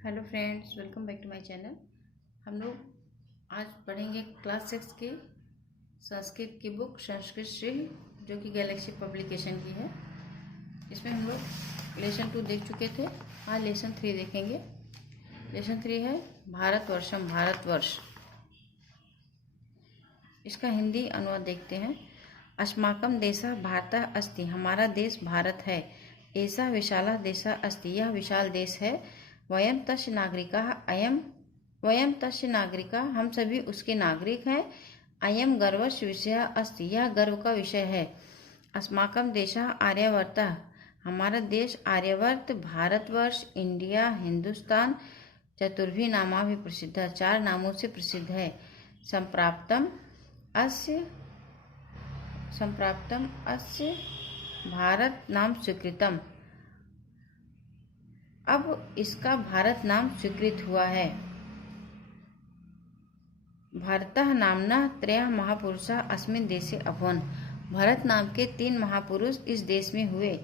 Hello friends, welcome back to my channel. हम लोग आज पढ़ेंगे क्लास 6 की संस्कृत की बुक संस्कृत श्री, जो कि गैलेक्सी पब्लिकेशन की है। इसमें हम लोग लेसन 2 देख चुके थे। आज लेसन 3 देखेंगे। लेसन 3 है भारतवर्षम, भारतवर्ष। इसका हिंदी अनुवाद देखते हैं। अस्माकं देशः भारतः अस्ति, हमारा देश भारत है। एषा विशाला देशः अस्ति, यह विशाल देश है। वयम तस्य नागरिकाः, वयम तस्य नागरिकाः, हम सभी उसके नागरिक हैं। अयम गर्वस्य विषयः अस्ति, यह गर्व का विषय है। अस्माकं देशः आर्यावर्तः, हमारा देश आर्यावर्त, भारतवर्ष, इंडिया, हिंदुस्तान चतुर्भी नामाभि प्रसिद्ध, 4 नामों से प्रसिद्ध है। संप्राप्तम अस्य भारत नाम स्वीकृतम, अब इसका भारत नाम स्वीकृत हुआ है। भरतः नामना त्रयः महापुरुषाः अस्मिन् देशे अभवन्, भरत नाम के 3 महापुरुष इस देश में हुए।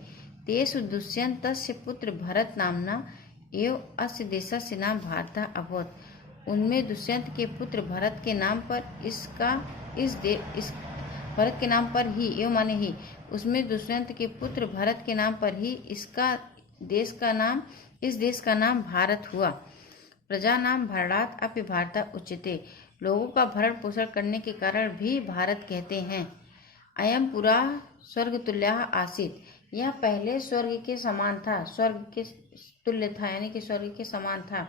तेषु दुष्यन्तस्य पुत्र भरत नामना एव अस्य देशस्य नाम भारतः अभवत्, उनमें दुष्यंत के पुत्र भरत के नाम पर भरत के नाम पर ही, एव माने ही, उसमें दुष्यंत के पुत्र भरत के नाम पर ही इस देश का नाम भारत हुआ। प्रजा नाम भरणात् अपि भारतः उच्यते, लोगों का भरण पोषण करने के कारण भी भारत कहते हैं। अयम पुरा स्वर्ग तुल्यः आसीत्, यह पहले स्वर्ग के समान था, स्वर्ग के तुल्य था, यानी कि स्वर्ग के समान था।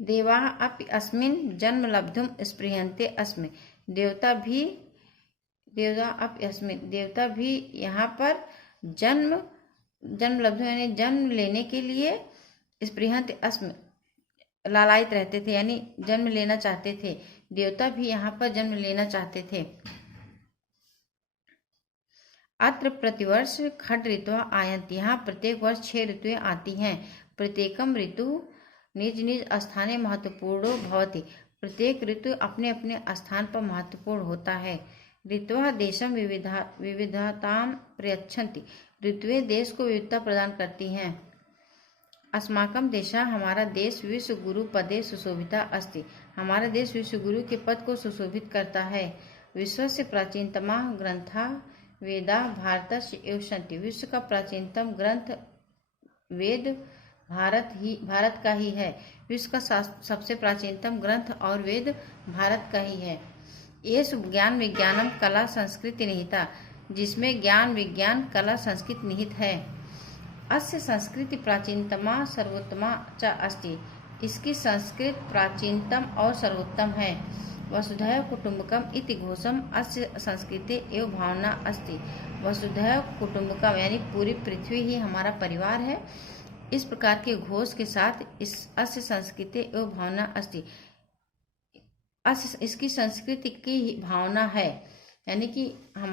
देवाः अपि अस्मिन् जन्म लब्धुं स्पृहन्ते अस्मि, देवता भी यहाँ पर जन्म लब्धुं यानी जन्म लेने के लिए स्पृहन्ते अस्मि लालायित रहते थे, यानी जन्म लेना चाहते थे। देवता भी यहाँ पर जन्म लेना चाहते थे। अत्र प्रतिवर्ष खड ऋतवः आयन्ति, यहाँ प्रत्येक वर्ष 6 ऋतुएं आती हैं। प्रत्येकम ऋतु निज निज स्थाने महत्वपूर्णो भवति, प्रत्येक ऋतु अपने अपने स्थान पर महत्वपूर्ण होता है। ऋतवः देशम विविधतां प्रयच्छन्ति, ऋतुएं देश को विविधता प्रदान करती हैं। अस्माकं देशः, हमारा देश विश्व गुरु पदे सुशोभिता अस्ति, हमारा देश विश्व गुरु के पद को सुशोभित करता है। विश्वस्य प्राचीनतमः ग्रंथाः वेदाः भारतस्य एव सन्ति, विश्व का प्राचीनतम ग्रंथ वेद भारत का ही है। विश्व का सबसे प्राचीनतम ग्रंथ और वेद भारत का ही है। येषु ज्ञान विज्ञानम कला संस्कृति निहिता, जिसमें ज्ञान विज्ञान कला संस्कृत निहित है। अस्य संस्कृति प्राचीनतमा सर्वोत्तमा च अस्ति, इसकी संस्कृत प्राचीनतम और सर्वोत्तम है। वसुधैव कुटुम्बकम इति घोषम अस्य संस्कृते एव भावना अस्ति, वसुधैव कुटुम्बकम यानी पूरी पृथ्वी ही हमारा परिवार है, इस प्रकार के घोष के साथ इस अस्य संस्कृति एवं भावना अस्ति, इसकी संस्कृति की भावना है। यानी कि हम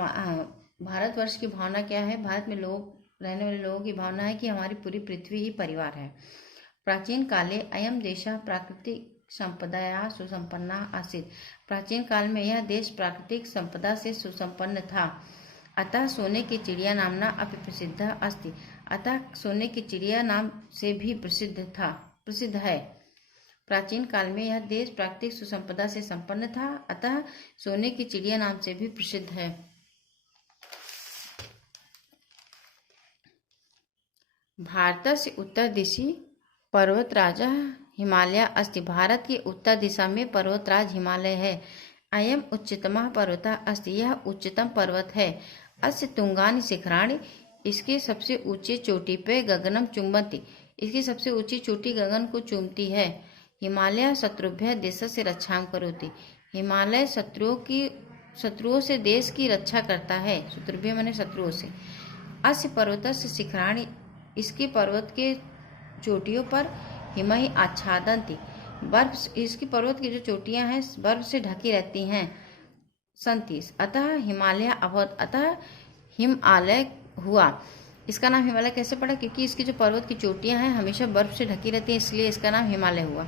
भारतवर्ष की भावना क्या है? भारत में रहने वाले लोगों की भावना है कि हमारी पूरी पृथ्वी ही परिवार है। प्राचीन काले अयम देशः प्राकृतिक संपदाया सुसंपन्ना आसीत्, प्राचीन काल में यह देश प्राकृतिक संपदा से सुसंपन्न था। अतः सोने की चिड़िया नामना अपि प्रसिद्ध अस्ति, अतः सोने की चिड़िया नाम से भी प्रसिद्ध है। प्राचीन काल में यह देश प्राकृतिक सुसंपदा से संपन्न था, अतः सोने की चिड़िया नाम से भी प्रसिद्ध है। भारतस्य उत्तर दिशि पर्वतराजः हिमालय अस्ति, भारत की उत्तर दिशा में पर्वतराज हिमालय है। अयम उच्चतमः पर्वतः अस्ति, यह उच्चतम पर्वत है। अस्य तुंगानि शिखराणि, इसके सबसे ऊंचे चोटी पे गगनम चुंबन्ति, इसकी सबसे ऊंची चोटी गगन को चूमती है। हिमालय शत्रुभ्यः देशस्य रक्षां करोति, हिमालय शत्रुओं से देश की रक्षा करता है। शत्रुभ्य माने शत्रुओं से। अस्य पर्वतस्य शिखराणि, इसके पर्वत के चोटियों पर हिमहि आच्छादन्ति, बर्फ, इसकी पर्वत की जो चोटियां हैं बर्फ से ढकी रहती हैं। संति अतः हिमालय अभवत्, अतः हिमालय हुआ। इसका नाम हिमालय कैसे पड़ा? क्योंकि इसकी जो पर्वत की चोटियां हैं हमेशा बर्फ से ढकी रहती हैं, इसलिए इसका नाम हिमालय हुआ।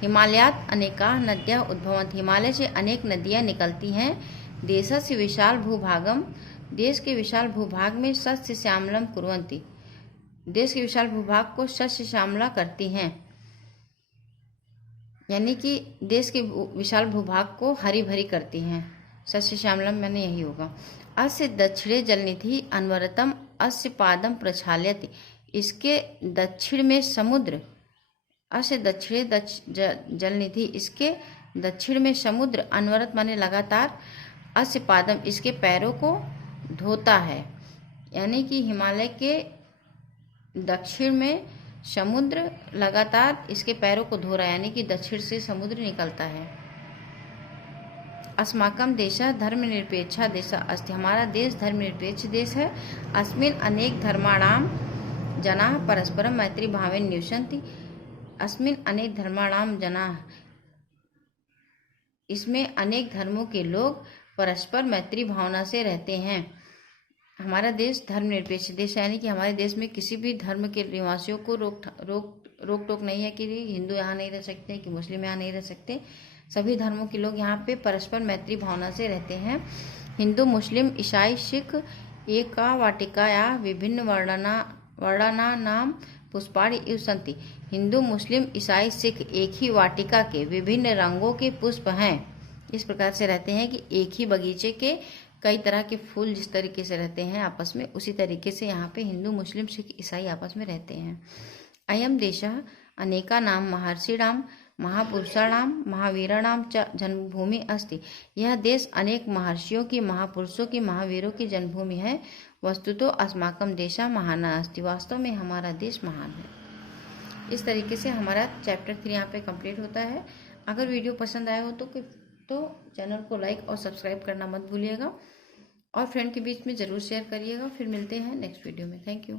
हिमालयात् अनेकाः नद्यः उद्भवन्ति, हिमालय से अनेक नदियां निकलती हैं। देशस्य विशाल भूभागम, देश के विशाल भूभाग में सस्य श्यामलम कुर्वन्ति, देश के विशाल भूभाग को शस्य श्यामला करती हैं, यानी कि देश के विशाल भूभाग को हरी भरी करती हैं। शस्य श्यामलम मैंने यही होगा। अस्य दक्षिणे जलनिधि अनवरतम अस्य पादम प्रक्षाल्यति, इसके दक्षिण में समुद्र, अस्य दक्षिणे जलनिधि, इसके दक्षिण में समुद्र, अनवरत माने लगातार, अस्य पादम, इसके पैरों को धोता है, यानी कि हिमालय के दक्षिण में समुद्र लगातार इसके पैरों को धो रहा है, यानी कि दक्षिण से समुद्र निकलता है। अस्माकं देशः धर्मनिरपेक्षः देशः अस्ति, हमारा देश धर्मनिरपेक्ष देश है। अस्मिन् अनेक धर्माणां जनाः परस्परं मैत्री भावेन निवसन्ति, अस्मिन् अनेक धर्माणां जनाः, इसमें अनेक धर्मों के लोग परस्पर मैत्री भावना से रहते हैं। हमारा देश धर्मनिरपेक्ष देश है, यानी कि हमारे देश में किसी भी धर्म के निवासियों को रोक टोक नहीं है कि हिंदू यहाँ नहीं रह सकते, कि मुस्लिम यहाँ नहीं रह सकते। सभी धर्मों के लोग यहाँ पे परस्पर मैत्री भावना से रहते हैं। हिंदू, मुस्लिम, ईसाई, सिख एका वाटिकाया विभिन्न वर्णानां पुष्पाणि इव सन्ति, हिंदू, मुस्लिम, ईसाई, सिख एक ही वाटिका के विभिन्न रंगों के पुष्प हैं। इस प्रकार से रहते हैं कि एक ही बगीचे के कई तरह के फूल जिस तरीके से रहते हैं आपस में, उसी तरीके से यहाँ पे हिंदू, मुस्लिम, सिख, ईसाई आपस में रहते हैं। अयम देशः अनेकानां महर्षिणां महापुरुषाणां महावीराणां च जन्मभूमि अस्ति, यह देश अनेक महर्षियों की, महापुरुषों की, महावीरों की जन्मभूमि है। वस्तुतो अस्माकं देशः महान अस्ति, वास्तव में हमारा देश महान है। इस तरीके से हमारा चैप्टर 3 यहाँ पे कंप्लीट होता है। अगर वीडियो पसंद आया हो तो चैनल को लाइक और सब्सक्राइब करना मत भूलिएगा, और फ्रेंड के बीच में ज़रूर शेयर करिएगा। फिर मिलते हैं नेक्स्ट वीडियो में। Thank you.